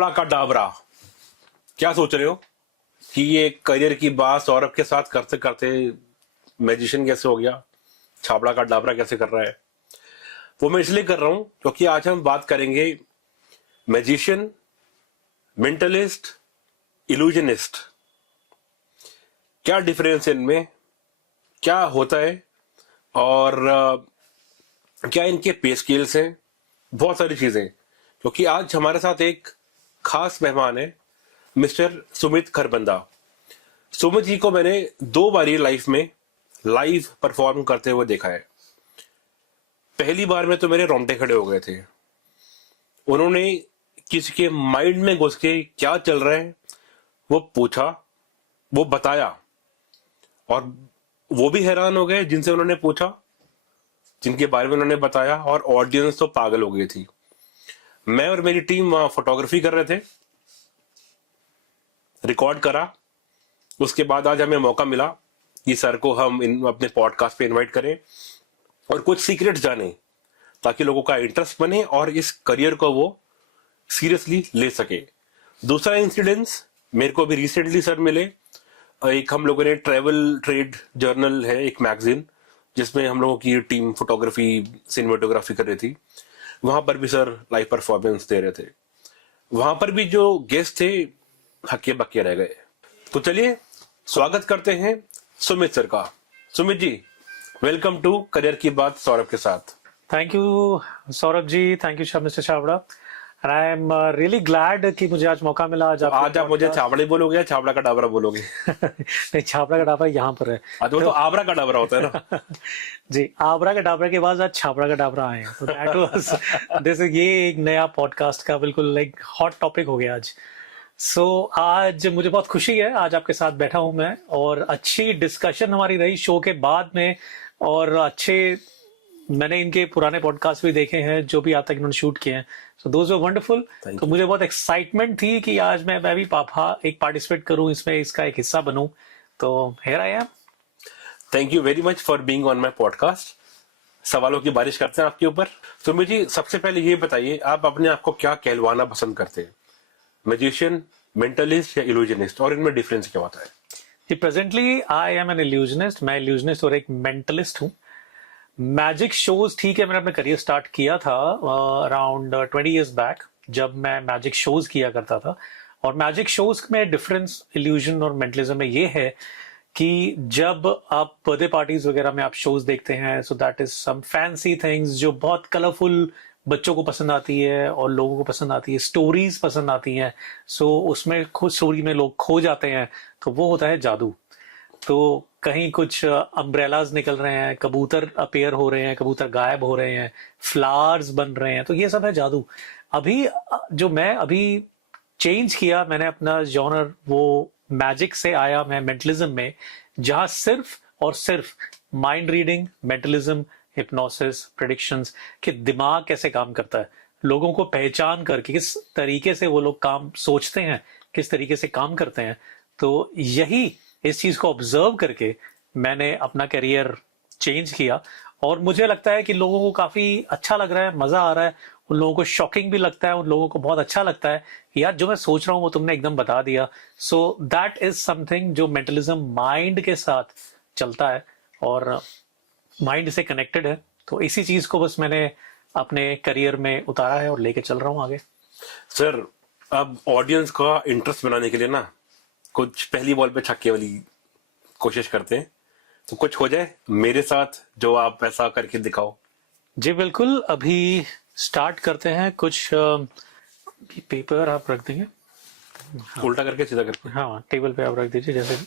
छाबड़ा का डाबरा। क्या सोच रहे हो कि ये करियर की बात सौरभ के साथ करते करते मैजिशियन कैसे हो गया, छाबड़ा का डाबरा कैसे कर रहा है? वो मैं इसलिए कर रहा हूं क्योंकि आज हम बात करेंगे मैजिशियन, मेंटलिस्ट, इल्यूजनिस्ट। क्या डिफरेंस है इनमें, क्या होता है और क्या इनके पे स्केल्स हैं, बहुत सारी चीजें। क्योंकि आज हमारे साथ एक खास मेहमान है, मिस्टर सुमित खरबंदा। सुमित जी को मैंने 2 बार लाइफ में लाइव परफॉर्म करते हुए देखा है। पहली बार में तो मेरे रोंगटे खड़े हो गए थे। उन्होंने किसी के माइंड में घुस के क्या चल रहा है वो पूछा, वो बताया, और वो भी हैरान हो गए जिनसे उन्होंने पूछा, जिनके बारे में उन्होंने बताया, और ऑडियंस तो पागल हो गई थी। मैं और मेरी टीम वहां फोटोग्राफी कर रहे थे, रिकॉर्ड करा। उसके बाद आज हमें मौका मिला कि सर को हम अपने पॉडकास्ट पे इनवाइट करें और कुछ सीक्रेट जाने, ताकि लोगों का इंटरेस्ट बने और इस करियर को वो सीरियसली ले सके। दूसरा इंसिडेंस मेरे को भी रिसेंटली सर मिले। एक हम लोगों ने ट्रैवल ट्रेड जर्नल है, एक मैगजीन, जिसमें हम लोगों की टीम फोटोग्राफी सिनेमेटोग्राफी कर रही थी। वहां पर भी सर लाइव परफॉर्मेंस दे रहे थे। वहां पर भी जो गेस्ट थे हक्के बक्के रह गए। तो चलिए स्वागत करते हैं सुमित सर का। Sumit ji, welcome to career की बात सौरभ के साथ। Thank you Saurabh ji, thank you mister Chhabra. And I am really glad कि मुझे आज मौका मिला। आज आप मुझे छाबड़े बोलोगे या छाबड़ा का डाबरा बोलोगे? नहीं, छाबड़ा का डाबरा यहाँ पर है। वो तो आबरा का डाबरा होता है ना। जी, आबरा के डाबरा के बाद आज छाबड़ा का डाबरा आए हैं। तो दैट वाज दिस, ये एक नया पॉडकास्ट का बिल्कुल लाइक हॉट टॉपिक हो गया आज। सो आज मुझे बहुत खुशी है, आज आपके साथ बैठा हूं मैं, और अच्छी डिस्कशन हमारी रही शो के बाद में। और अच्छे, मैंने इनके पुराने पॉडकास्ट भी देखे हैं जो भी आज तक इन्होंने शूट किए हैं। So those were wonderful. तो मुझे बहुत एक्साइटमेंट थी कि आज मैं भी पापा एक पार्टिसिपेट करूं इसमें, इसका एक हिस्सा बनूं। तो here I am. Thank you very much for being on my podcast. सवालों की बारिश करते हैं आपके ऊपर। सुमित जी, सबसे पहले ये बताइए, आप अपने आप को क्या कहलवाना पसंद करते हैं, मैजिशियन, मेंटलिस्ट या इल्यूजनिस्ट, और इनमें डिफरेंस क्या होता है? Presently I am an illusionist. मैं इल्यूजनिस्ट और एक मेंटलिस्ट हूँ। मैजिक शोज, ठीक है, मैंने अपना करियर स्टार्ट किया था अराउंड 20 इयर्स बैक, जब मैं मैजिक शोज किया करता था। और मैजिक शोज में डिफरेंस इल्यूजन और मेंटलिज्म में ये है कि जब आप बर्थडे पार्टीज वगैरह में आप शोज देखते हैं, so that is some fancy things जो बहुत कलरफुल बच्चों को पसंद आती है और लोगों को पसंद आती है, स्टोरीज पसंद आती हैं। सो उसमें खुद स्टोरी में लोग खो जाते हैं, तो वो होता है जादू। तो कहीं कुछ अम्ब्रेलाज निकल रहे हैं, कबूतर अपेयर हो रहे हैं, कबूतर गायब हो रहे हैं, फ्लावर्स बन रहे हैं, तो ये सब है जादू। अभी जो मैं अभी चेंज किया, मैंने अपना जॉनर वो मैजिक से आया मैं मेंटलिज्म में, जहां सिर्फ और सिर्फ mind reading, mentalism, hypnosis, predictions कि दिमाग कैसे काम करता है, लोगों को पहचान करके किस तरीके से वो लोग काम सोचते हैं, किस तरीके से काम करते हैं। तो यही, इस चीज को ऑब्जर्व करके मैंने अपना करियर चेंज किया। और मुझे लगता है कि लोगों को काफी अच्छा लग रहा है, मजा आ रहा है। उन लोगों को शॉकिंग भी लगता है, उन लोगों को बहुत अच्छा लगता है कि यार जो मैं सोच रहा हूँ वो तुमने एकदम बता दिया। सो दैट इज समथिंग जो मेंटलिज्म माइंड के साथ चलता है और माइंड से कनेक्टेड है। तो इसी चीज को बस मैंने अपने करियर में उतारा है और लेके चल रहा हूँ आगे। सर, अब ऑडियंस का इंटरेस्ट बनाने के लिए ना कुछ पहली बॉल पे छक्के वाली कोशिश करते हैं, तो कुछ हो जाए मेरे साथ जो आप ऐसा करके दिखाओ। जी बिल्कुल, अभी स्टार्ट करते हैं। कुछ पेपर आप रख देंगे? हाँ। उल्टा करके सीधा करके? हाँ, टेबल पे आप रख दीजिए जैसे।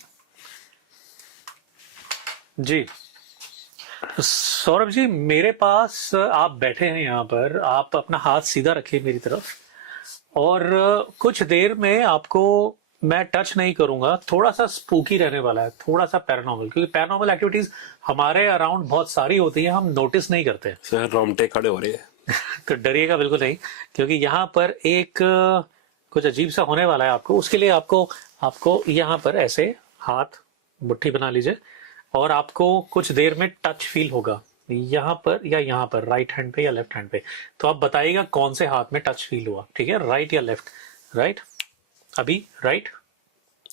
जी सौरभ जी, मेरे पास आप बैठे हैं यहाँ पर, आप अपना हाथ सीधा रखिए मेरी तरफ, और कुछ देर में आपको मैं टच नहीं करूंगा। थोड़ा सा स्पूकी रहने वाला है, थोड़ा सा पैरानॉर्मल, क्योंकि पैरानॉर्मल एक्टिविटीज हमारे अराउंड बहुत सारी होती है, हम नोटिस नहीं करते। सर, रोंगटे खड़े हो रहे हैं। तो डरिएगा बिल्कुल नहीं, क्योंकि यहाँ पर एक कुछ अजीब सा होने वाला है आपको। उसके लिए आपको यहाँ पर ऐसे हाथ मुट्ठी बना लीजिए, और आपको कुछ देर में टच फील होगा यहाँ पर या यहाँ पर, राइट हैंड पे या लेफ्ट हैंड पे। तो आप बताइएगा कौन से हाथ में टच फील हुआ, ठीक है, राइट या लेफ्ट। राइट, अभी राइट,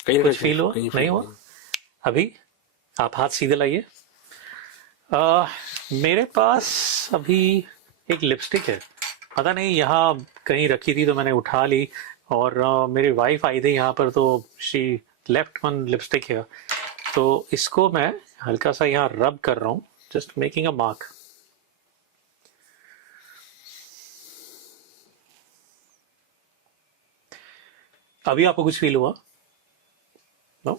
कहीं कुछ फील हुआ? कहीं नहीं feel हुआ? अभी आप हाथ सीधे लाइए। मेरे पास अभी एक लिपस्टिक है, पता नहीं यहाँ कहीं रखी थी तो मैंने उठा ली, और मेरी वाइफ आई थी यहाँ पर तो शी लेफ्ट वन लिपस्टिक है, तो इसको मैं हल्का सा यहाँ रब कर रहा हूँ, जस्ट मेकिंग अ मार्क। अभी आपको कुछ फील हुआ? नो?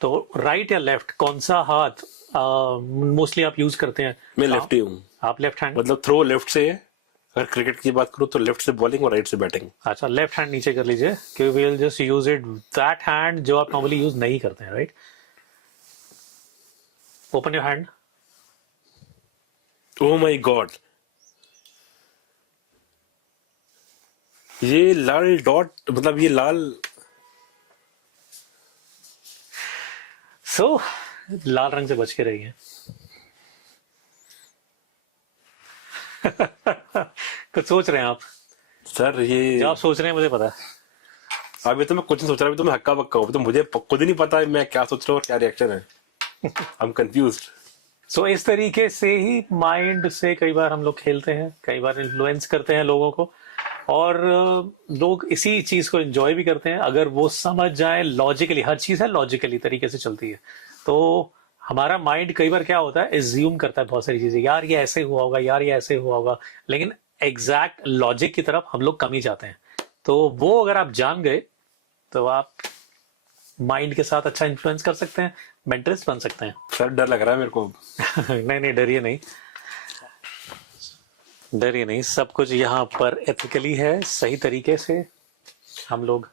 तो राइट या लेफ्ट, कौन सा हाथ मोस्टली आप यूज करते हैं? मैं लेफ्टी हूँ, आप लेफ्ट हैंड? मतलब थ्रो लेफ्ट से है। अगर क्रिकेट की बात करूँ तो लेफ्ट से बॉलिंग और राइट से बैटिंग। अच्छा, लेफ्ट हैंड नीचे कर लीजिए, क्योंकि we will just use it that hand जो आप नॉर्मली यूज नहीं करते हैं, right? Open your hand. Oh my god, ये लाल डॉट, मतलब ये लाल। सो लाल रंग से बच के रहिए। कुछ सोच रहे हैं आप? सर ये जो आप सोच रहे हैं मुझे पता है। अभी तो मैं कुछ नहीं सोच रहा, अभी तो मैं हक्का बक्का हूँ, अभी तो मुझे खुद ही नहीं पता मैं क्या सोच रहा हूँ और क्या रिएक्शन है। I am confused. सो इस तरीके से ही माइंड से कई बार हम लोग खेलते हैं, कई बार इन्फ्लुएंस करते हैं लोगों को, और लोग इसी चीज को एंजॉय भी करते हैं अगर वो समझ जाए लॉजिकली। हर चीज है लॉजिकली तरीके से चलती है, तो हमारा माइंड कई बार क्या होता है, एज्यूम करता है बहुत सारी चीजें, यार ये ऐसे हुआ होगा, यार ये ऐसे हुआ होगा, लेकिन एग्जैक्ट लॉजिक की तरफ हम लोग कम ही जाते हैं। तो वो अगर आप जान गए तो आप माइंड के साथ अच्छा इन्फ्लुएंस कर सकते हैं, मेंटलिस्ट बन सकते हैं। सर डर लग रहा है मेरे को। नहीं नहीं, डरिए नहीं, डरिए नहीं, सब कुछ यहाँ पर एथिकली है, सही तरीके से हम लोग।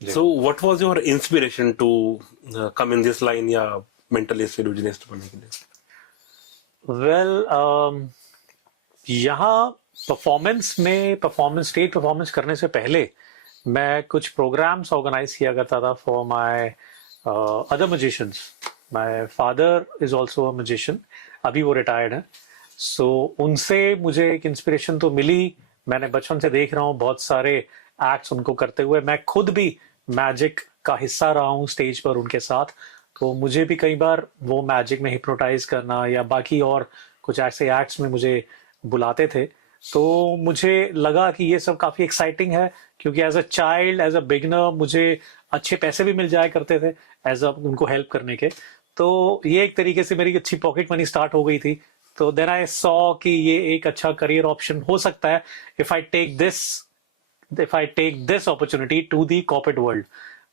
So what was your inspiration to come in this line या मेंटलिस्ट इल्यूजनिस्ट बनने के लिए? वेल, यहाँ स्टेज परफॉर्मेंस करने से पहले मैं कुछ प्रोग्राम्स ऑर्गेनाइज किया करता था for my other musicians. My father is also a musician, अभी वो रिटायर्ड है, सो उनसे मुझे एक इंस्पिरेशन तो मिली। मैंने बचपन से देख रहा हूँ बहुत सारे एक्ट्स उनको करते हुए, मैं खुद भी मैजिक का हिस्सा रहा हूँ स्टेज पर उनके साथ, तो मुझे भी कई बार वो मैजिक में हिप्नोटाइज करना या बाकी और कुछ ऐसे एक्ट्स में मुझे बुलाते थे, तो मुझे लगा कि ये सब काफी एक्साइटिंग है, क्योंकि as a child, as a beginner मुझे अच्छे पैसे भी मिल जाया करते थे एज अ उनको हेल्प करने के, तो ये एक तरीके से मेरी अच्छी पॉकेट मनी स्टार्ट हो गई थी। तो देन आई सॉ कि ये एक अच्छा करियर ऑप्शन हो सकता है if I take this opportunity to the corporate world.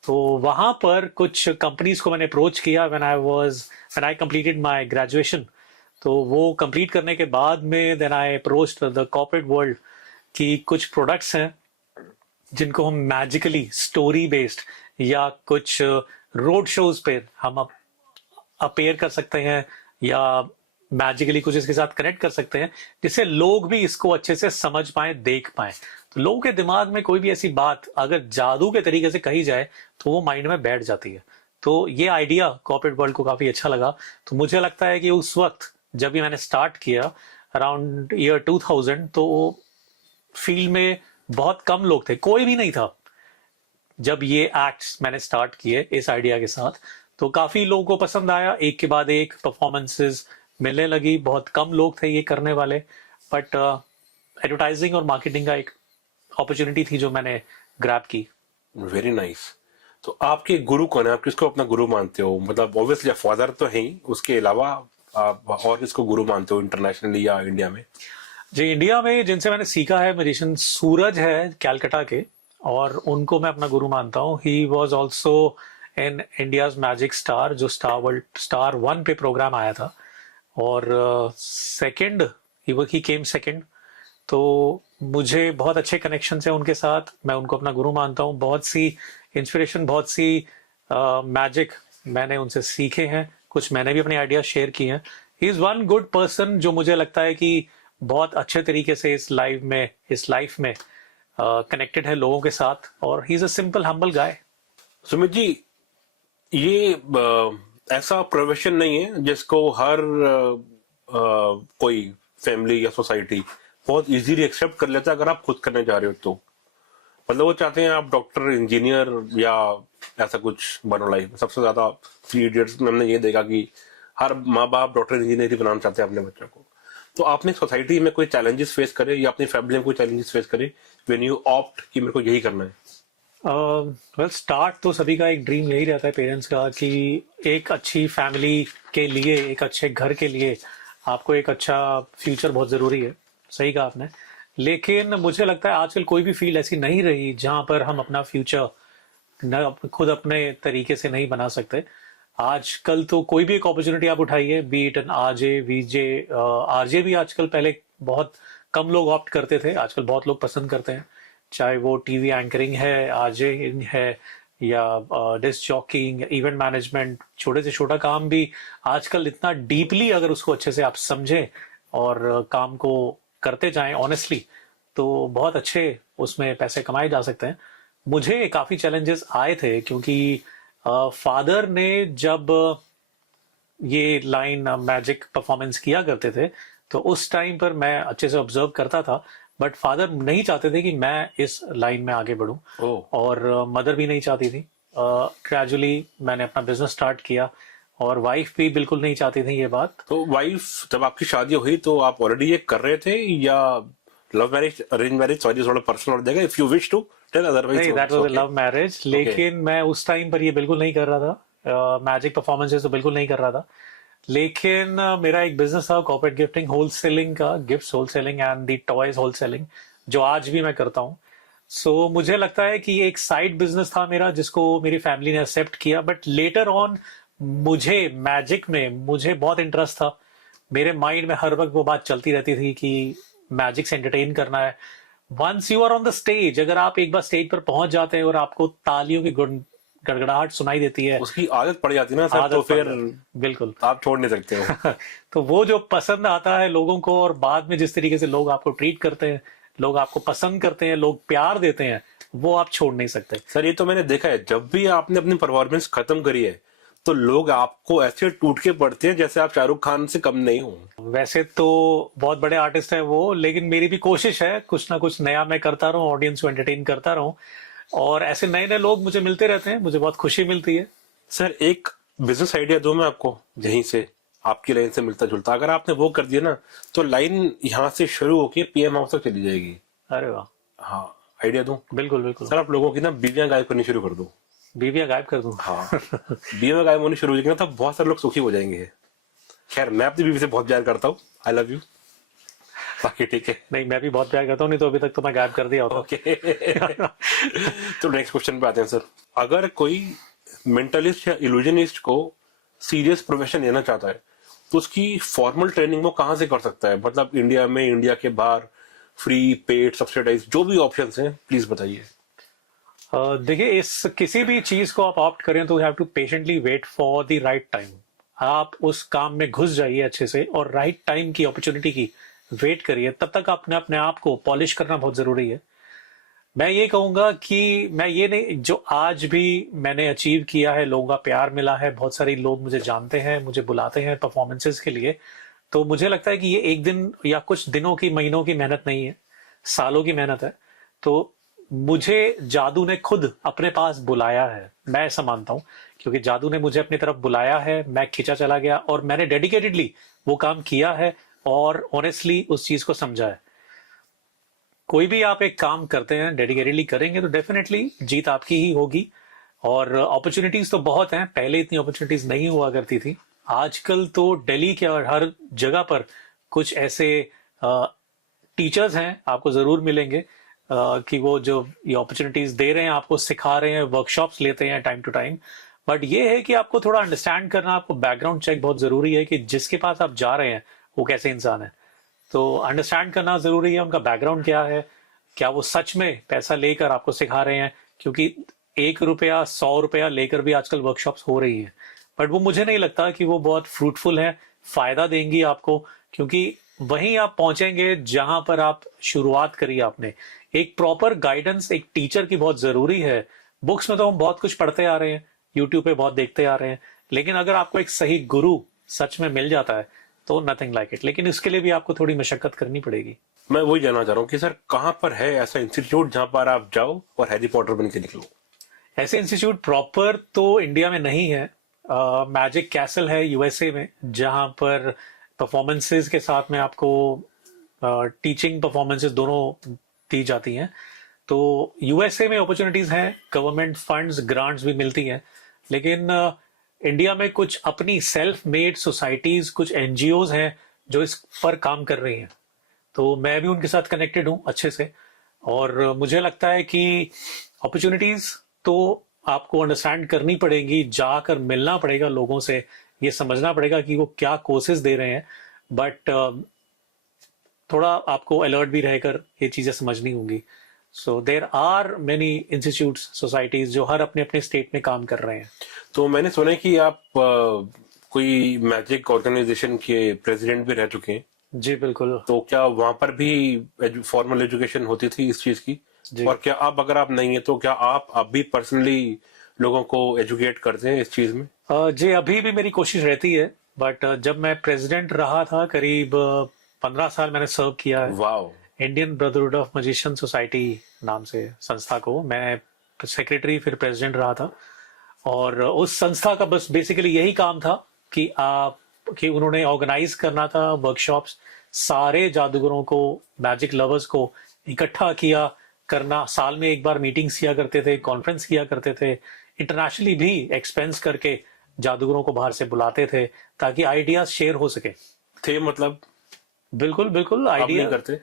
तो वहां पर कुछ कंपनीज को मैंने अप्रोच किया when I completed my graduation. तो वो कंप्लीट करने के बाद में then I approached the corporate world कि कुछ प्रोडक्ट्स हैं जिनको हम मैजिकली स्टोरी बेस्ड या कुछ रोड शोज पे हम अपेयर कर सकते हैं, या मैजिकली कुछ इसके साथ कनेक्ट कर सकते हैं जिससे लोग भी इसको अच्छे से समझ पाए, देख पाए। तो लोगों के दिमाग में कोई भी ऐसी बात अगर जादू के तरीके से कही जाए तो वो माइंड में बैठ जाती है। तो ये आइडिया कॉर्पोरेट वर्ल्ड को काफी अच्छा लगा। तो मुझे लगता है कि उस वक्त जब भी मैंने स्टार्ट किया अराउंड ईयर 2000, तो फील्ड में बहुत कम लोग थे, कोई भी नहीं था जब ये एक्ट्स मैंने स्टार्ट किए इस आइडिया के साथ। तो काफी लोगों को पसंद आया, एक के बाद एक परफॉर्मेंसेस मिलने लगी, बहुत कम लोग थे ये करने वाले, बट एडवर्टाइजिंग और मार्केटिंग का एक अपॉर्चुनिटी थी जो मैंने ग्रैब की। Very nice. तो आपके गुरु कौन है, आप किसको अपना गुरु मानते हो? मतलब ऑब्वियसली फादर तो है ही, उसके अलावा आप और किसको गुरु मानते हो इंटरनेशनली या इंडिया में? जी, इंडिया में जिनसे मैंने सीखा है म्यूजिशियन सूरज है कैलकाटा के, और उनको मैं अपना गुरु मानता हूँ। He was also in India's magic star, जो स्टार 1 पे प्रोग्राम आया था, और सेकंड ही केम सेकंड। तो मुझे बहुत अच्छे कनेक्शन है उनके साथ, मैं उनको अपना गुरु मानता हूँ। बहुत सी इंस्पिरेशन, बहुत सी मैजिक मैंने उनसे सीखे हैं, कुछ मैंने भी अपने आइडिया शेयर किए हैं। He is one good person जो मुझे लगता है कि बहुत अच्छे तरीके से इस लाइफ में कनेक्टेड है लोगों के साथ, और he is a simple humble guy. Sumit ji, ये ऐसा प्रोफेशन नहीं है जिसको हर कोई फैमिली या सोसाइटी बहुत इजीली एक्सेप्ट कर लेता है अगर आप खुद करने जा रहे हो तो। मतलब वो चाहते हैं आप डॉक्टर, इंजीनियर या ऐसा कुछ बनो लाइफ में। सबसे ज्यादा 3 इडियट्स में हमने ये देखा कि हर माँ बाप डॉक्टर, इंजीनियर ही बनाना चाहते हैं अपने बच्चों को। तो आपने सोसाइटी में कोई चैलेंजेस फेस करे या अपनी फैमिली में कोई चैलेंजेस फेस करे व्हेन यू ऑप्ट कि मेरे को यही करना है? वेल, स्टार्ट तो सभी का एक ड्रीम यही रहता है पेरेंट्स का कि एक अच्छी फैमिली के लिए, एक अच्छे घर के लिए आपको एक अच्छा फ्यूचर बहुत ज़रूरी है। सही कहा आपने। लेकिन मुझे लगता है आजकल कोई भी फील्ड ऐसी नहीं रही जहां पर हम अपना फ्यूचर न खुद अपने तरीके से नहीं बना सकते। आजकल तो कोई भी एक अपॉर्चुनिटी आप उठाइए, be it an RJ, VJ. RJ भी आजकल, पहले बहुत कम लोग ऑप्ट करते थे, आजकल बहुत लोग पसंद करते हैं। चाहे वो टीवी एंकरिंग है, आरजे है, या डिस्क जॉकिंग, इवेंट मैनेजमेंट, छोटे से छोटा काम भी आजकल इतना डीपली अगर उसको अच्छे से आप समझें और काम को करते जाएं ऑनेस्टली, तो बहुत अच्छे उसमें पैसे कमाए जा सकते हैं। मुझे काफी चैलेंजेस आए थे क्योंकि फादर ने जब ये लाइन मैजिक परफॉर्मेंस किया करते थे तो उस टाइम पर मैं अच्छे से ऑब्जर्व करता था, बट फादर नहीं चाहते थे कि मैं इस लाइन में आगे बढ़ूं। और मदर भी नहीं चाहती थी। ग्रेजुअली मैंने अपना बिजनेस स्टार्ट किया और वाइफ भी बिल्कुल नहीं चाहती थी ये बात। तो वाइफ, जब आपकी शादी हुई तो आप ऑलरेडी ये कर रहे थे या love marriage, arrange marriage? Sorry, थोड़ा पर्सनल हो जाएगा, if you wish to tell, otherwise नहीं, that was a love marriage. लेकिन मैं उस टाइम पर ये बिल्कुल नहीं कर रहा था, मैजिक परफॉर्मेंसेस तो बिल्कुल नहीं कर रहा था। लेकिन मेरा एक बिजनेस था कॉर्पोरेट गिफ्टिंग, होलसेलिंग का, gifts wholesaling and the toys wholesaling, जो आज भी मैं करता हूँ। सो मुझे लगता है कि ये एक साइड बिजनेस था मेरा जिसको मेरी फैमिली ने एक्सेप्ट किया। बट लेटर ऑन मुझे मैजिक में मुझे बहुत इंटरेस्ट था। मेरे माइंड में हर वक्त वो बात चलती रहती थी कि मैजिक से एंटरटेन करना है। Once you are on the stage, अगर आप एक बार स्टेज पर पहुंच जाते हैं और आपको तालियों की गड़गड़ाहट सुनाई देती है, उसकी आदत पड़ जाती है ना सर, तो फिर बिल्कुल आप छोड़ नहीं सकते हो। तो वो जो पसंद आता है लोगों को और बाद में जिस तरीके से लोग आपको ट्रीट करते हैं, लोग आपको पसंद करते हैं, लोग प्यार देते हैं, वो आप छोड़ नहीं सकते। सर ये तो मैंने देखा है, जब भी आपने अपनी परफॉर्मेंस खत्म करी है तो लोग आपको ऐसे टूट के पड़ते हैं जैसे आप शाहरुख खान से कम नहीं हो। वैसे तो बहुत बड़े आर्टिस्ट हैं वो, लेकिन मेरी भी कोशिश है कुछ ना कुछ नया मैं करता रहूं, ऑडियंस को एंटरटेन करता रहूं, और ऐसे नए नए लोग मुझे मिलते रहते हैं, मुझे बहुत खुशी मिलती है। सर एक बिजनेस आइडिया दूं मैं आपको, यहीं से आपकी लाइन से मिलता जुलता। अगर आपने वो कर दिया ना तो लाइन यहाँ से शुरू होके पीएम हाउस तक चली जाएगी। अरे वाह! हाँ, आइडिया दूं? बिल्कुल बिल्कुल। सर आप लोगों की ना बीवियां गायब करनी शुरू कर दो। बीवियां गायब कर दूं? हाँ, बीवियां गायब होनी शुरू हो जाएंगी ना, तब बहुत सारे लोग सुखी हो जाएंगे। खैर, मैं अपनी बीवी से बहुत प्यार करता हूँ, आई लव यू। बाकी ठीक है। नहीं, मैं भी बहुत प्यार करता हूँ, नहीं तो अभी तक तो मैं गायब कर दिया होता। ओके। तो नेक्स्ट क्वेश्चन पे आते हैं सर। अगर कोई मेंटलिस्ट या इल्यूजनिस्ट को सीरियस प्रोफेशन लेना चाहता है तो उसकी फॉर्मल ट्रेनिंग वो कहाँ से कर सकता है? मतलब इंडिया में, इंडिया के बाहर, फ्री, पेड, सब्सिडाइज, जो भी ऑप्शंस हैं प्लीज बताइए। देखिए, इस किसी भी चीज को आप ऑप्ट करें तो you have to patiently wait for the right time. आप उस काम में घुस जाइए अच्छे से और राइट टाइम की अपॉर्चुनिटी की वेट करिए। तब तक आपने अपने आप को पॉलिश करना बहुत जरूरी है। मैं ये कहूंगा कि मैं ये नहीं, जो आज भी मैंने अचीव किया है, लोगों का प्यार मिला है, बहुत सारे लोग मुझे जानते हैं, मुझे बुलाते हैं परफॉर्मेंसेस के लिए, तो मुझे लगता है कि ये एक दिन या कुछ दिनों की, महीनों की मेहनत नहीं है, सालों की मेहनत है। तो मुझे जादू ने खुद अपने पास बुलाया है, मैं ऐसा मानता हूं, क्योंकि जादू ने मुझे अपनी तरफ बुलाया है, मैं खींचा चला गया और मैंने डेडिकेटेडली वो काम किया है और ऑनेस्टली उस चीज को समझा है। कोई भी आप एक काम करते हैं, डेडिकेटेडली करेंगे तो डेफिनेटली जीत आपकी ही होगी। और अपॉर्चुनिटीज तो बहुत हैं, पहले इतनी अपॉर्चुनिटीज नहीं हुआ करती थी। आजकल तो दिल्ली के और हर जगह पर कुछ ऐसे टीचर्स हैं, आपको जरूर मिलेंगे कि वो जो ये अपॉर्चुनिटीज दे रहे हैं, आपको सिखा रहे हैं, वर्कशॉप्स लेते हैं टाइम टू टाइम। बट ये है कि आपको थोड़ा अंडरस्टैंड करना, आपको बैकग्राउंड चेक बहुत जरूरी है कि जिसके पास आप जा रहे हैं वो कैसे इंसान है। तो अंडरस्टैंड करना जरूरी है, उनका बैकग्राउंड क्या है, क्या वो सच में पैसा लेकर आपको सिखा रहे हैं, क्योंकि 1 रुपया 100 रुपया लेकर भी आजकल वर्कशॉप्स हो रही है, बट वो मुझे नहीं लगता कि वो बहुत फ्रूटफुल है, फायदा देंगी आपको, क्योंकि वहीं आप पहुंचेंगे जहां पर आप शुरुआत करी आपने। एक प्रॉपर गाइडेंस एक टीचर की बहुत जरूरी है। बुक्स में तो हम बहुत कुछ पढ़ते आ रहे हैं, यूट्यूब पे बहुत देखते आ रहे हैं, लेकिन अगर आपको एक सही गुरु सच में मिल जाता है तो नथिंग लाइक इट। लेकिन इसके लिए भी आपको थोड़ी मशक्कत करनी पड़ेगी। मैं वही जानना चाह रहा हूँ कि सर कहाँ पर है ऐसा इंस्टीट्यूट जहाँ पर आप जाओ और हैरी पॉटर बन के निकलो? ऐसे इंस्टीट्यूट प्रॉपर तो इंडिया में नहीं है। मैजिक कैसल है यूएसए में, जहां पर परफॉर्मेंसेस के साथ में आपको टीचिंग परफॉर्मेंसेस दोनों दी जाती हैं। तो यूएसए में अपॉर्चुनिटीज हैं, गवर्नमेंट फंड्स ग्रांट्स भी मिलती हैं, लेकिन इंडिया में कुछ अपनी सेल्फ मेड सोसाइटीज, कुछ एनजीओज हैं जो इस पर काम कर रही हैं। तो मैं भी उनके साथ कनेक्टेड हूँ अच्छे से, और मुझे लगता है कि अपॉर्चुनिटीज तो आपको अंडरस्टैंड करनी पड़ेगी, जाकर मिलना पड़ेगा लोगों से, ये समझना पड़ेगा कि वो क्या कोर्सेज दे रहे हैं। बट थोड़ा आपको अलर्ट भी रहकर ये चीजें समझनी होंगी। So there are many institutes, societies जो हर अपने अपने स्टेट में काम कर रहे हैं। तो मैंने सुना है कि आप कोई मैजिक ऑर्गेनाइजेशन के प्रेसिडेंट भी रह चुके हैं। जी बिल्कुल। तो क्या वहां पर भी फॉर्मल एजुकेशन होती थी इस चीज की? जी। और क्या आप, अगर आप नहीं है तो क्या आप भी पर्सनली लोगों को एजुकेट करते हैं इस चीज में? जी अभी भी मेरी कोशिश रहती है, बट जब मैं प्रेसिडेंट रहा था करीब 15 साल मैंने सर्व किया है wow. Indian brotherhood of magician society नाम से संस्था को। मैं सेक्रेटरी फिर प्रेसिडेंट रहा था, और उस संस्था का बस बेसिकली यही काम था कि उन्होंने ऑर्गेनाइज करना था वर्कशॉप्स, सारे जादूगरों को, मैजिक लवर्स को इकट्ठा किया करना। साल में एक बार मीटिंग्स किया करते थे, कॉन्फ्रेंस किया करते थे, इंटरनेशनली भी एक्सपेंस करके जादूगरों को बाहर से बुलाते थे ताकि आइडियाज शेयर हो सके। थे मतलब? बिल्कुल बिल्कुल। आप नहीं आइडिया करते?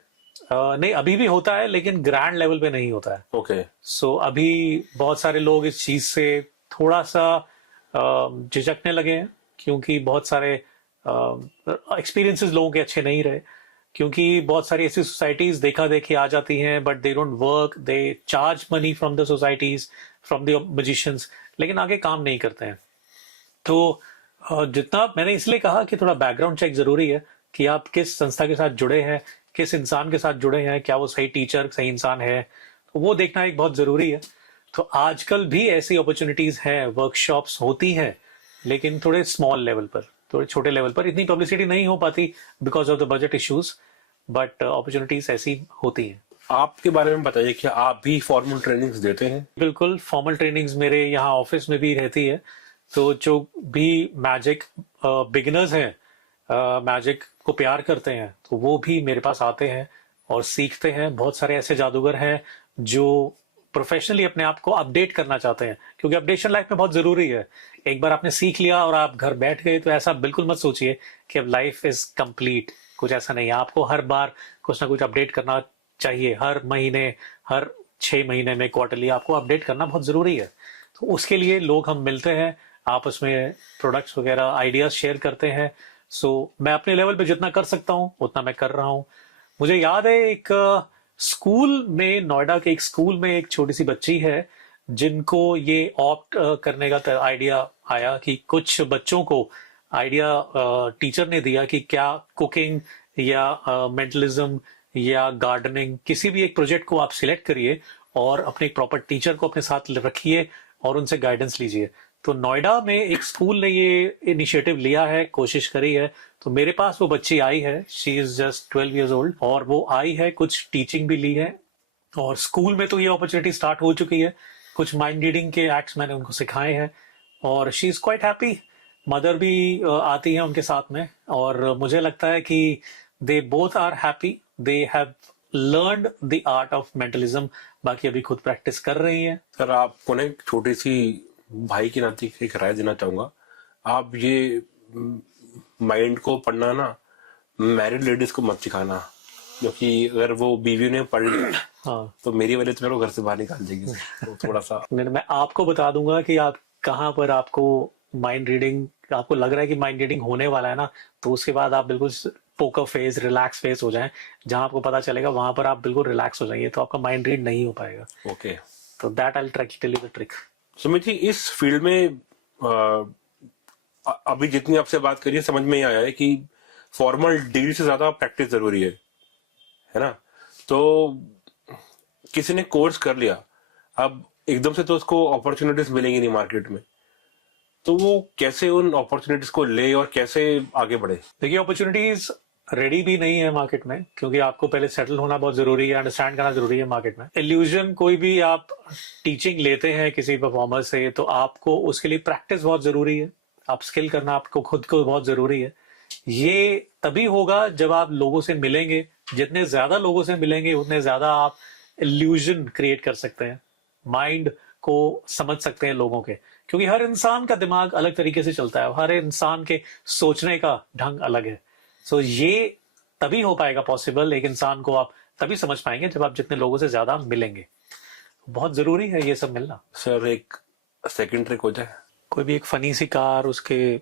नहीं, अभी भी होता है लेकिन ग्रैंड लेवल पे नहीं होता है। ओके। सो अभी बहुत सारे लोग इस चीज से थोड़ा सा झिझकने लगे हैं, क्योंकि बहुत सारे एक्सपीरियंसेस लोगों के अच्छे नहीं रहे। क्योंकि बहुत सारी ऐसी सोसाइटीज देखा देखी आ जाती हैं, but they don't work, they charge money from the societies, from the magicians, लेकिन आगे काम नहीं करते हैं। तो जितना मैंने इसलिए कहा कि थोड़ा बैकग्राउंड चेक जरूरी है कि आप किस संस्था के साथ जुड़े हैं, किस इंसान के साथ जुड़े हैं, क्या वो सही टीचर, सही इंसान है, तो वो देखना एक बहुत जरूरी है। तो आजकल भी ऐसी अपॉर्चुनिटीज हैं, वर्कशॉप्स होती हैं, लेकिन थोड़े स्मॉल लेवल पर, थोड़े छोटे लेवल पर, इतनी पब्लिसिटी नहीं हो पाती because of the budget issues, but opportunities ऐसी होती हैं। आपके बारे में बताइए, क्या आप भी फॉर्मल ट्रेनिंग्स देते हैं? बिल्कुल, फॉर्मल ट्रेनिंग्स मेरे यहाँ ऑफिस में भी रहती है। तो जो भी मैजिक बिगिनर्स हैं, मैजिक को प्यार करते हैं, तो वो भी मेरे पास आते हैं और सीखते हैं। बहुत सारे ऐसे जादूगर हैं जो प्रोफेशनली अपने आप को अपडेट करना चाहते हैं, क्योंकि अपडेशन लाइफ में बहुत जरूरी है। एक बार आपने सीख लिया और आप घर बैठ गए तो ऐसा बिल्कुल मत सोचिए कि अब लाइफ इज कंप्लीट। कुछ ऐसा नहीं है, आपको हर बार कुछ ना कुछ अपडेट करना चाहिए। हर महीने, हर 6 महीने में, क्वार्टरली आपको अपडेट करना बहुत जरूरी है। तो उसके लिए लोग हम मिलते हैं, आपस में प्रोडक्ट्स वगैरह, आइडियाज शेयर करते हैं। सो मैं अपने लेवल पे जितना कर सकता हूँ उतना मैं कर रहा हूँ। मुझे याद है एक स्कूल में, नोएडा के एक स्कूल में एक छोटी सी बच्ची है जिनको ये ऑप्ट करने का आइडिया आया कि कुछ बच्चों को आइडिया टीचर ने दिया कि क्या कुकिंग या मेंटलिज्म या गार्डनिंग, किसी भी एक प्रोजेक्ट को आप सिलेक्ट करिए और अपने एक प्रॉपर टीचर को अपने साथ रखिए और उनसे गाइडेंस लीजिए। तो नोएडा में एक स्कूल ने ये इनिशिएटिव लिया है, कोशिश करी है। तो मेरे पास वो बच्ची आई है, she is just 12 years old, और वो आई है, कुछ टीचिंग भी ली है, और स्कूल में तो ये अपॉर्चुनिटी स्टार्ट हो चुकी है। कुछ माइंड रीडिंग के एक्ट्स मैंने उनको सिखाए हैं और she is quite happy. Mother भी आती है उनके साथ में, और मुझे लगता है कि they both are happy, they have learned the art of mentalism. बाकी अभी खुद प्रैक्टिस कर रही हैं। सर, आपको ना एक छोटी सी भाई की नाते एक राय देना चाहूंगा। आप ये माइंड को पढ़ना ना मैरिड लेडीज को मत सिखाना, क्योंकि अगर वो बीवी ने पढ़ लिया हाँ, तो मेरी वजह से मेरे को घर से बाहर निकाल देगी। तो थोड़ा सा मैं आपको बता दूंगा कि आप कहाँ पर आपको माइंड रीडिंग, आपको लग रहा है कि माइंड रीडिंग होने वाला है ना, तो उसके बाद आप बिल्कुल पोकर फेस, रिलैक्स फेस हो जाएं। जहां आपको पता चलेगा वहां पर आप बिल्कुल रिलैक्स हो जाइए, तो आपका माइंड रीड नहीं हो पाएगा। ओके। तो that I will tell you the trick. Sumit ji, इस फील्ड में अभी जितनी आपसे बात करिए समझ में ही आया है कि फॉर्मल डिग्री से ज्यादा प्रैक्टिस जरूरी है ना? तो किसी ने कोर्स कर लिया, अब एकदम से तो उसको अपॉर्चुनिटीज मिलेंगी नहीं मार्केट में, तो वो कैसे उन अपॉर्चुनिटीज को ले और कैसे आगे बढ़े? देखिए, अपॉर्चुनिटीज रेडी भी नहीं है मार्केट में, क्योंकि आपको पहले सेटल होना बहुत जरूरी है, अंडरस्टैंड करना जरूरी है मार्केट में। इल्यूजन कोई भी आप टीचिंग लेते हैं किसी परफॉर्मर से, तो आपको उसके लिए प्रैक्टिस बहुत जरूरी है, आप स्किल करना आपको खुद को बहुत जरूरी है। ये तभी होगा जब आप लोगों से मिलेंगे, जितने ज्यादा लोगों से मिलेंगे उतने ज्यादा आप इल्यूजन क्रिएट कर सकते हैं, माइंड को समझ सकते हैं लोगों के, क्योंकि हर इंसान का दिमाग अलग तरीके से चलता है, हर इंसान के सोचने का ढंग अलग है। सो ये तभी हो पाएगा पॉसिबल, एक इंसान को आप तभी समझ पाएंगे जब आप जितने लोगों से ज्यादा मिलेंगे। बहुत जरूरी है ये सब मिलना। सर एक सेकंड ट्रिक हो जाए। कोई भी एक फनी सी कार, उसके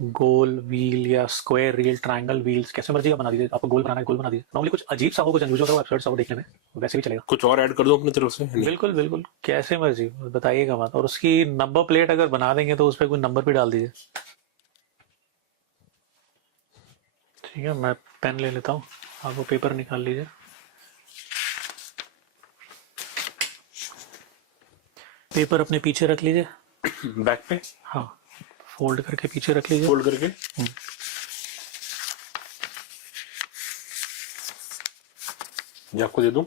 गोल व्हील या स्क्वायर व्हील, ट्रायंगल व्हील्स, कैसे मर्जी का बना दीजिए। आपको गोल बनाना है गोल बना दीजिए। नॉर्मली कुछ अजीब सा हो, कुछ अनयूजुअल हो, एब्सर्ड सा हो देखने में, वैसे भी चलेगा। कुछ और ऐड कर दो अपनी तरफ से? नहीं। बिल्कुल बिल्कुल, कैसे मर्जी बताइएगा मत। और उसकी नंबर प्लेट अगर बना देंगे तो उस पर कोई नंबर भी डाल दीजिए। ठीक है, मैं पेन ले लेता हूँ, आप वो पेपर निकाल लीजिए। पेपर अपने पीछे रख लीजिए। बैक पे? हाँ, फोल्ड करके पीछे रख लीजिए। फोल्ड करके। ये आपको दे दूं?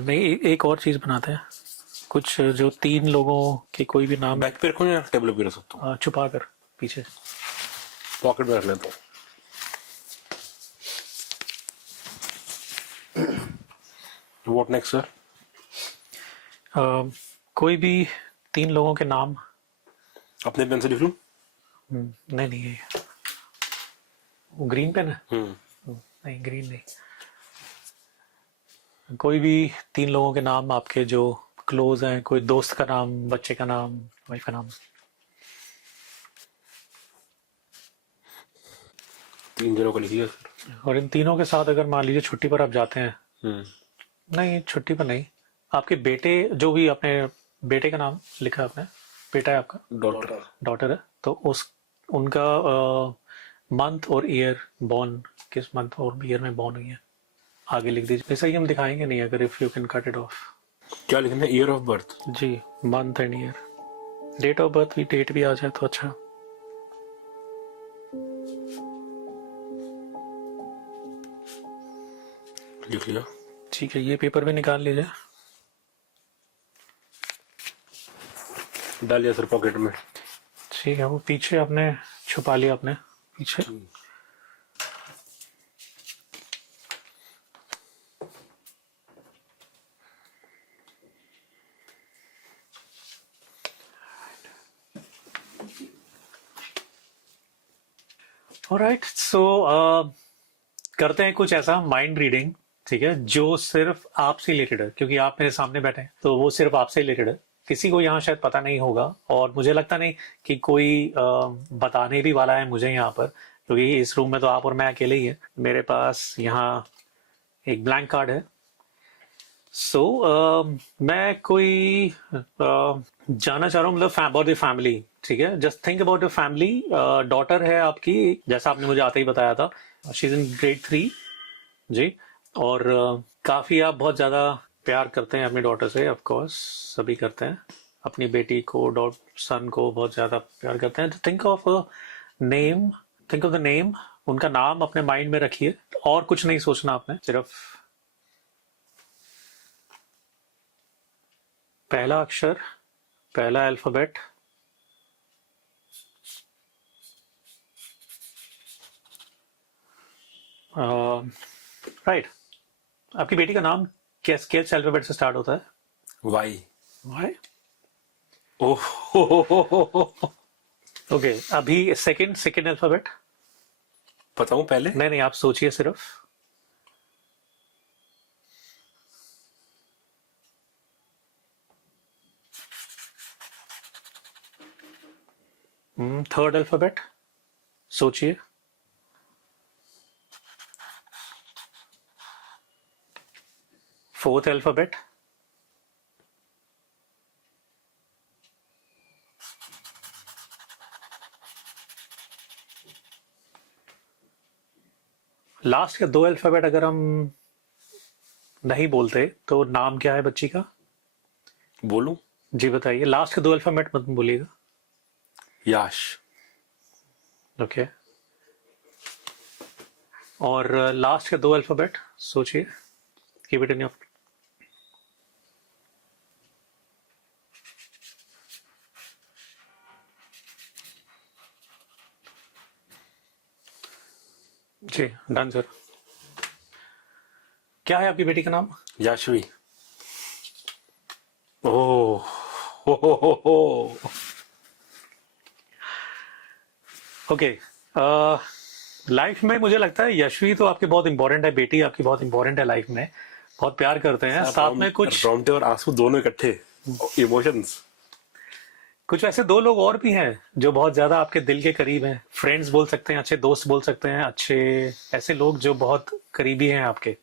नहीं, एक और चीज बनाते हैं, कुछ जो 3 लोगों के कोई भी नाम बैक पे रखूं या टेबल पे रख सकता हूँ? छुपा कर पीछे पॉकेट में रख लेता हूँ। What next sir? कोई भी 3 लोगों के नाम। अपने पेन से लिख लूं? नहीं नहीं, ये वो ग्रीन पेन है। हम्म। नहीं, ग्रीन नहीं। कोई भी 3 लोगों के नाम आपके जो क्लोज हैं, कोई दोस्त का नाम, बच्चे का नाम, वाइफ का नाम। 3 जनों का लिखिए सर। और इन तीनों के साथ अगर मान लीजिए छुट्टी पर आप जाते हैं, नहीं छुट्टी पर नहीं, आपके बेटे, जो भी अपने बेटे का नाम लिखा है आपने, बेटा है आपका? डॉटर है, तो उस उनका मंथ और ईयर, बॉर्न किस मंथ और ईयर में बॉर्न हुई है, आगे लिख दीजिए। ऐसा ही हम दिखाएंगे नहीं अगर if you can cut it off. क्या लिखना है? Year of birth? जी, month and year. Date of birth भी, डेट भी आ जाए तो अच्छा। लिख लिया। ठीक है, ये पेपर भी निकाल लीजिए। डाल लिया सर पॉकेट में। ठीक है, वो पीछे आपने छुपा लिया अपने पीछे। ऑलराइट, सो करते हैं कुछ ऐसा माइंड रीडिंग, ठीक है, जो सिर्फ आपसे रिलेटेड है, क्योंकि आप मेरे सामने बैठे हैं तो वो सिर्फ आपसे रिलेटेड है। किसी को यहाँ शायद पता नहीं होगा, और मुझे लगता नहीं कि कोई बताने भी वाला है मुझे यहाँ पर, क्योंकि इस रूम में तो आप और मैं अकेले ही है। मेरे पास यहाँ एक ब्लैंक कार्ड है। सो मैं कोई जानना चाह रहा हूँ, मतलब अबाउट द फैमिली, ठीक है। Just think about your family. Daughter है आपकी, जैसा आपने मुझे आते ही बताया था, शी इज इन ग्रेड 3 जी। और काफी आप बहुत ज्यादा प्यार करते हैं अपनी डॉटर से, ऑफ कोर्स सभी करते हैं। अपनी बेटी को, सन को बहुत ज्यादा प्यार करते हैं। Think of name, think of the name, उनका नाम अपने माइंड में रखिए, और कुछ नहीं सोचना आपने, सिर्फ पहला अक्षर, पहला अल्फाबेट, राइट। आपकी बेटी का नाम किस अल्फाबेट से स्टार्ट होता है? वाई। वाई? ओह ओके, अभी सेकंड अल्फाबेट बताऊं पहले? नहीं, आप सोचिए सिर्फ। थर्ड अल्फाबेट सोचिए। फोर्थ अल्फाबेट, लास्ट के 2 अल्फाबेट अगर हम नहीं बोलते तो नाम क्या है बच्ची का? बोलूं? जी बताइए, लास्ट के 2 अल्फाबेट मत बोलिएगा। याश। ओके, और लास्ट के 2 अल्फाबेट सोचिए, कीप इट इन योर। जी डन सर। क्या है आपकी बेटी का नाम? याशवी। ओह हो। ओके, लाइफ में मुझे लगता है यशवी तो आपकी बहुत इंपॉर्टेंट है, बेटी आपकी बहुत इंपॉर्टेंट है लाइफ में, बहुत प्यार करते हैं साथ में। कुछ रोंगटे और आंसू दोनों इकट्ठे, इमोशंस। कुछ ऐसे 2 लोग और भी हैं जो बहुत ज्यादा आपके दिल के करीब हैं, फ्रेंड्स बोल सकते हैं, अच्छे दोस्त बोल सकते हैं, अच्छे ऐसे लोग जो बहुत करीबी हैं आपके।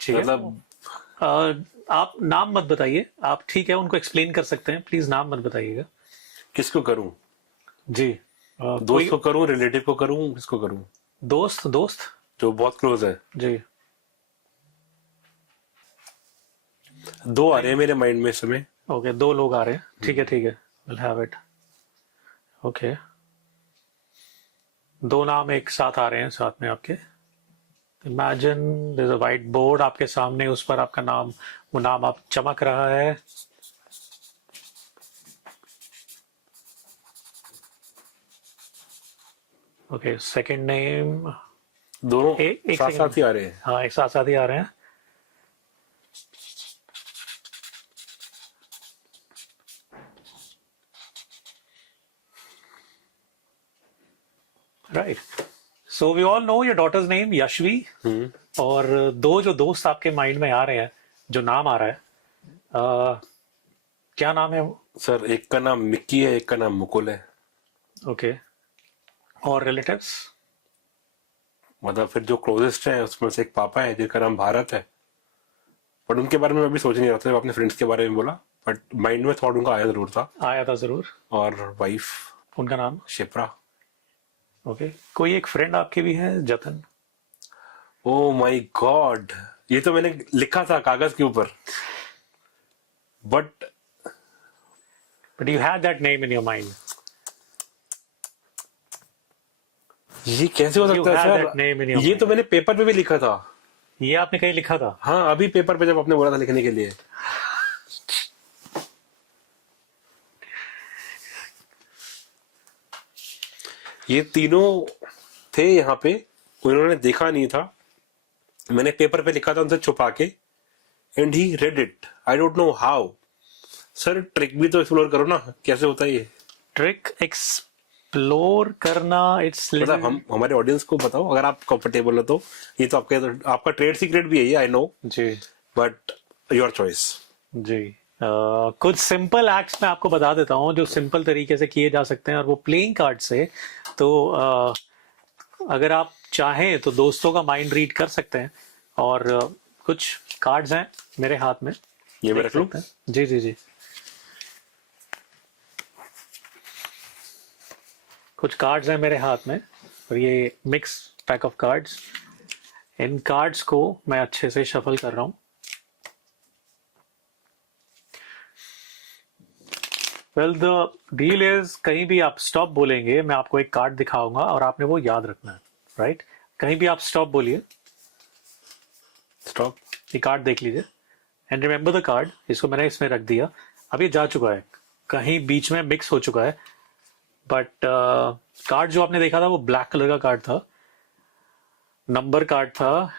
ठीक है, मतलब आप नाम मत बताइए, आप ठीक है उनको एक्सप्लेन कर सकते हैं, प्लीज नाम मत बताइएगा। किसको करूं? जी दोस्त को करूं, रिलेटिव को करूं, किसको करूं? दोस्त दोस्त जो बहुत क्लोज है। जी। 2 आ रहे हैं मेरे माइंड में इस समय। ओके, 2 लोग आ रहे हैं, ठीक है ठीक है, विल हैव इट। ओके, 2 नाम एक साथ आ रहे हैं साथ में आपके। Imagine there is a white board आपके सामने, उस पर आपका नाम, वो नाम आप चमक रहा है। Okay, second name. दोनों एक साथ सेकंड, साथ ही आ रहे हैं। हाँ एक साथ साथ ही आ रहे हैं। Right, so we all know your daughter's name Yashvi. और 2 जो दोस्त आपके माइंड में आ रहे हैं, जो नाम आ रहा है, क्या नाम है वो? सर एक का नाम मिक्की है, एक का नाम मुकुल है। ओके, और रिलेटिव्स? मतलब फिर जो क्लोजेस्ट है उसमें से एक पापा है जिनका नाम भारत है, बट उनके बारे में मैं अभी सोच नहीं रहा था, अपने फ्रेंड्स के बारे में बोला, बट माइंड में थॉट उनका आया जरूर था। आया था जरूर। और वाइफ उनका नाम? शिप्रा। ओके, कोई एक फ्रेंड आपके भी है, जतन? ओ माय गॉड, ये तो मैंने लिखा था कागज के ऊपर, but you had that name in your mind. ये कैसे हो You सकता है had sir? that name in your ये तो mind. मैंने पेपर पे भी लिखा था। ये आपने कहीं लिखा था? हाँ, अभी पेपर पे जब आपने बोला था लिखने के लिए। ये तीनों थे यहाँ पे, उन्होंने देखा नहीं था, मैंने पेपर पे लिखा था उनसे छुपा के, and he read it. I don't know how. Sir trick भी तो एक्सप्लोर करो ना, कैसे होता है ये? ट्रिक एक्सप्लोर करना, इट्स मतलब हम हमारे ऑडियंस को बताओ अगर आप कंफर्टेबल हो तो। ये तो आपका ट्रेड सीक्रेट भी है ये, आई नो, जी बट योर चॉइस। जी। कुछ सिंपल एक्ट्स मैं आपको बता देता हूँ जो सिंपल तरीके से किए जा सकते हैं, और वो प्लेइंग कार्ड से। तो अगर आप चाहें तो दोस्तों का माइंड रीड कर सकते हैं, और कुछ कार्ड्स हैं मेरे हाथ में, ये मैं देख रख लूं? सकते हैं। जी जी जी, कुछ कार्ड्स हैं मेरे हाथ में, और ये mix pack of cards. In cards को मैं अच्छे से शफल कर रहा हूं। वेल द डील इज, कहीं भी आप स्टॉप बोलेंगे, मैं आपको एक कार्ड दिखाऊंगा और आपने वो याद रखना है, राइट? कहीं भी आप स्टॉप बोलिए, स्टॉप। ये कार्ड देख लीजिए, एंड रिमेंबर द कार्ड। इसको मैंने इसमें रख दिया, अब ये जा चुका है, कहीं बीच में मिक्स हो चुका है, बट कार्ड जो आपने देखा था वो ब्लैक कलर का कार्ड था, नंबर कार्ड था,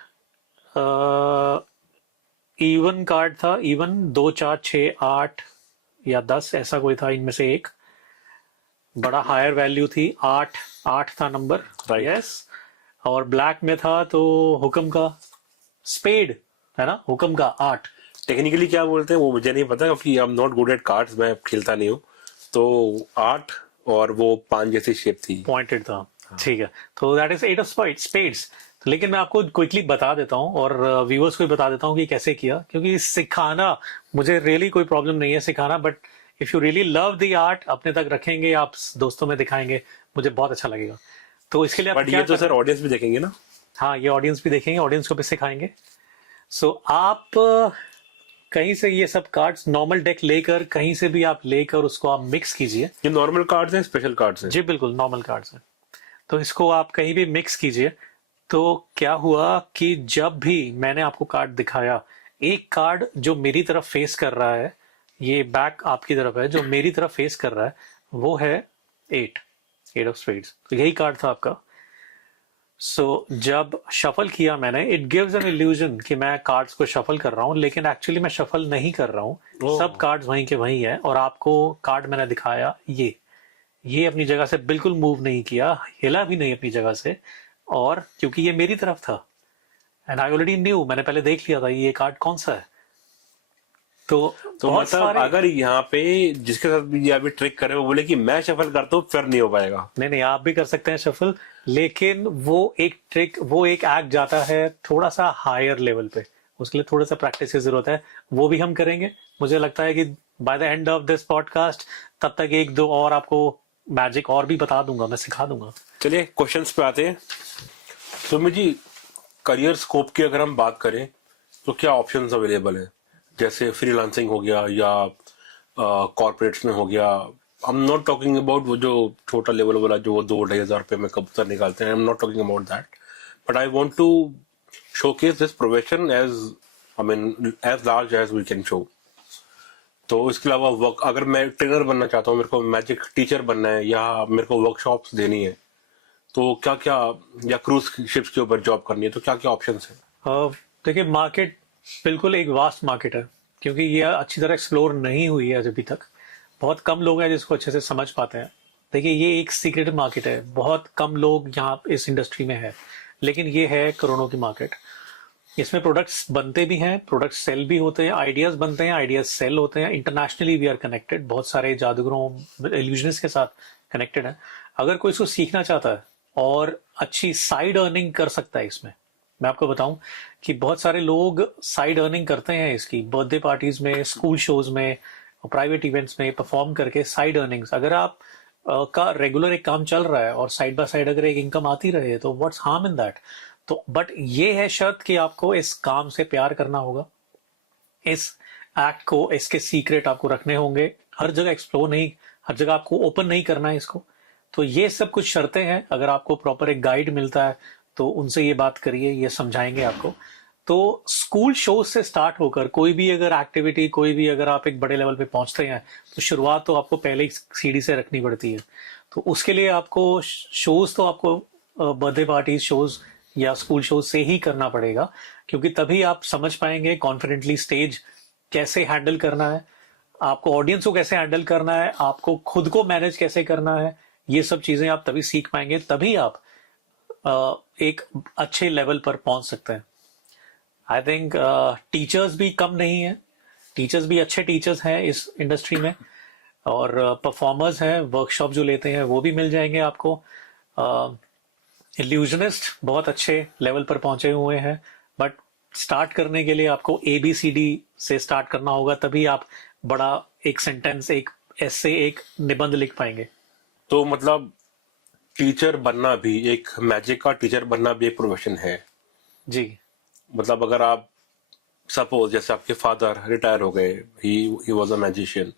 इवन कार्ड था, इवन 2 4 6 8 या 10 ऐसा कोई था, इनमें से एक बड़ा हायर वैल्यू थी, 8 था नंबर, Right. यस। और ब्लैक में था तो हुक्म का, स्पेड है ना, हुक्म का 8। टेक्निकली क्या बोलते हैं वो मुझे नहीं पता, क्योंकि आई am not good at cards, मैं खेलता नहीं हूँ। तो 8 और वो 5 जैसी शेप थी, पॉइंटेड था, ठीक है। तो दैट इज 8 ऑफ स्पेड्स। लेकिन मैं आपको क्विकली बता देता हूँ, और व्यूअर्स को भी बता देता हूँ कि कैसे किया, क्योंकि सिखाना मुझे रियली कोई प्रॉब्लम नहीं है सिखाना, but if you really love the art, अपने तक रखेंगे, आप दोस्तों में दिखाएंगे, मुझे बहुत अच्छा लगेगा। तो इसके लिए आप बट क्या ये तो करना- सर ऑडियंस भी देखेंगे ना। हाँ, ये ऑडियंस भी देखेंगे, ऑडियंस को भी सिखाएंगे। सो आप कहीं से ये सब कार्ड्स, नॉर्मल डेक लेकर, कहीं से भी आप लेकर उसको आप मिक्स कीजिए। ये नॉर्मल कार्ड्स हैं, स्पेशल कार्ड्स हैं? जी बिल्कुल नॉर्मल कार्ड्स हैं। तो इसको आप कहीं भी मिक्स कीजिए, तो क्या हुआ कि जब भी मैंने आपको कार्ड दिखाया, एक कार्ड जो मेरी तरफ फेस कर रहा है, ये बैक आपकी तरफ है, जो मेरी तरफ फेस कर रहा है वो है 8 ऑफ स्पेड्स। तो यही कार्ड था आपका। सो जब शफल किया मैंने, इट गिव्स एन इल्यूजन कि मैं कार्ड्स को शफल कर रहा हूँ, लेकिन एक्चुअली मैं शफल नहीं कर रहा हूँ। ओह। सब कार्ड्स वहीं के वहीं है, और आपको कार्ड मैंने दिखाया ये अपनी जगह से बिल्कुल मूव नहीं किया, हिला भी नहीं अपनी जगह से, और क्योंकि ये मेरी तरफ था एंड आई ऑलरेडी न्यू, मैंने पहले देख लिया था ये कार्ड कौन सा है। तो बहुत मतलब सारे, अगर यहाँ पे जिसके साथ भी ये अभी ट्रिक करे वो बोले कि मैं शफल करता हूँ, फिर नहीं हो पाएगा। नहीं आप भी कर सकते हैं शफल, लेकिन वो एक ट्रिक, वो एक एक्ट जाता है थोड़ा सा हायर लेवल पे, उसके लिए थोड़ा सा प्रैक्टिस की जरूरत है, वो भी हम करेंगे। मुझे लगता है कि by the end of this podcast तब तक एक दो और आपको मैजिक और भी बता दूंगा, मैं सिखा दूंगा। चलिए क्वेश्चंस पे आते हैं। सुमित जी, करियर स्कोप की अगर हम बात करें तो क्या ऑप्शंस अवेलेबल है? जैसे फ्रीलांसिंग हो गया या कॉर्पोरेट्स में हो गया। आई एम नॉट टॉकिंग अबाउट वो जो छोटा लेवल वाला जो 2-2,500 रुपए में कबूतर निकालते हैं, I am not talking about that, but I want to showcase this profession as, I mean as large as we can show. तो इसके अलावा वर्क, अगर मैं ट्रेनर बनना चाहता हूँ, मेरे को मैजिक टीचर बनना है या मेरे को वर्कशॉप्स देनी है, तो क्या क्या, या क्रूज शिप्स के ऊपर जॉब करनी है, तो क्या क्या ऑप्शंस हैं? देखिए मार्केट बिल्कुल एक वास्ट मार्केट है, क्योंकि ये अच्छी तरह एक्सप्लोर नहीं हुई है अभी तक। बहुत कम लोग हैं जिसको अच्छे से समझ पाते हैं। देखिए ये एक सीक्रेट मार्केट है, बहुत कम लोग यहाँ इस इंडस्ट्री में है, लेकिन ये है करोड़ों की मार्केट। इसमें प्रोडक्ट्स बनते भी हैं, प्रोडक्ट्स सेल भी होते हैं, आइडियाज बनते हैं, आइडियाज सेल होते हैं। इंटरनेशनली वी आर कनेक्टेड, बहुत सारे जादूगरों, इल्यूजनिस्ट के साथ कनेक्टेड है। अगर कोई इसको सीखना चाहता है और अच्छी साइड अर्निंग कर सकता है इसमें, मैं आपको बताऊं कि बहुत सारे लोग साइड अर्निंग करते हैं इसकी, बर्थडे पार्टीज में, स्कूल शोज में, प्राइवेट इवेंट्स में परफॉर्म करके साइड अर्निंग्स। अगर आप का रेगुलर एक काम चल रहा है और साइड बाय साइड अगर एक इनकम आती रहे तो व्हाट्स हार्म इन दैट। तो बट ये है शर्त कि आपको इस काम से प्यार करना होगा, इस एक्ट को, इसके सीक्रेट आपको रखने होंगे, हर जगह एक्सप्लोर नहीं, हर जगह आपको ओपन नहीं करना है इसको। तो ये सब कुछ शर्तें हैं। अगर आपको प्रॉपर एक गाइड मिलता है तो उनसे ये बात करिए, ये समझाएंगे आपको। तो स्कूल शो से स्टार्ट होकर कोई भी अगर एक्टिविटी, कोई भी अगर आप एक बड़े लेवल पे पहुंचते हैं तो शुरुआत तो आपको पहले ही सीढ़ी से रखनी पड़ती है। तो उसके लिए आपको शोज, तो आपको बर्थडे पार्टी शोज या स्कूल शोज से ही करना पड़ेगा, क्योंकि तभी आप समझ पाएंगे कॉन्फिडेंटली स्टेज कैसे हैंडल करना है, आपको ऑडियंस को कैसे हैंडल करना है, आपको खुद को मैनेज कैसे करना है। ये सब चीजें आप तभी सीख पाएंगे, तभी आप एक अच्छे लेवल पर पहुंच सकते हैं। आई थिंक टीचर्स भी कम नहीं है, टीचर्स भी अच्छे टीचर्स हैं इस इंडस्ट्री में, और परफॉर्मर्स हैं, वर्कशॉप जो लेते हैं वो भी मिल जाएंगे आपको। इल्यूजनिस्ट बहुत अच्छे लेवल पर पहुंचे हुए हैं, बट स्टार्ट करने के लिए आपको ABCD से स्टार्ट करना होगा, तभी आप बड़ा एक सेंटेंस, एक ऐसे एक निबंध लिख पाएंगे। तो मतलब टीचर बनना भी, एक मैजिक का टीचर बनना भी एक प्रोफेशन है जी। मतलब अगर आप सपोज जैसे आपके फादर रिटायर हो गए, ही वाज अ मैजिशियन,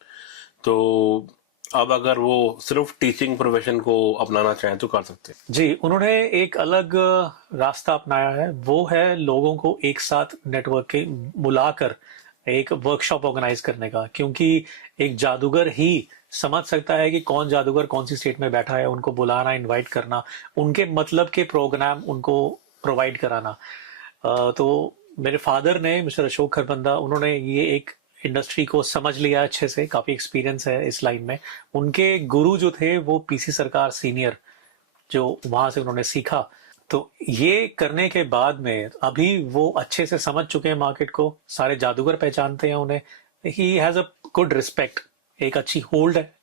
तो अब अगर वो सिर्फ टीचिंग प्रोफेशन को अपनाना चाहें तो कर सकते हैं। जी, उन्होंने एक अलग रास्ता अपनाया है, वो है लोगों को एक साथ नेटवर्क के बुलाकर एक वर्कशॉप ऑर्गेनाइज करने का। क्योंकि एक जादूगर ही समझ सकता है कि कौन जादूगर कौन सी स्टेट में बैठा है, उनको बुलाना, इनवाइट करना, उनके मतलब के प्रोग्राम उनको प्रोवाइड कराना। तो मेरे फादर ने, मिस्टर अशोक खरबंदा, उन्होंने ये एक इंडस्ट्री को समझ लिया अच्छे से, काफी एक्सपीरियंस है इस लाइन में। उनके गुरु जो थे वो PC सरकार सीनियर, जो वहां से उन्होंने सीखा। तो ये करने के बाद में अभी वो अच्छे से समझ चुके हैं मार्केट को, सारे जादूगर पहचानते हैं उन्हें, he has a good respect, एक अच्छी होल्ड है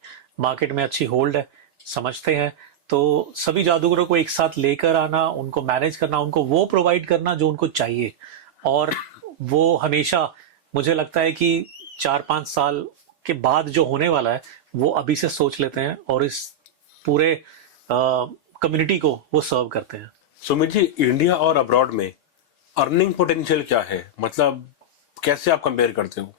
मार्केट में, अच्छी होल्ड है, समझते हैं। तो सभी जादूगरों को एक साथ लेकर आना, उनको मैनेज करना, उनको वो प्रोवाइड करना जो उनको चाहिए, और वो हमेशा, मुझे लगता है कि 4-5 साल के बाद जो होने वाला है वो अभी से सोच लेते हैं और इस पूरे कम्युनिटी को वो सर्व करते हैं। सुमित जी, इंडिया और अब्रॉड में अर्निंग पोटेंशियल क्या है? मतलब कैसे आप कंपेयर करते हो?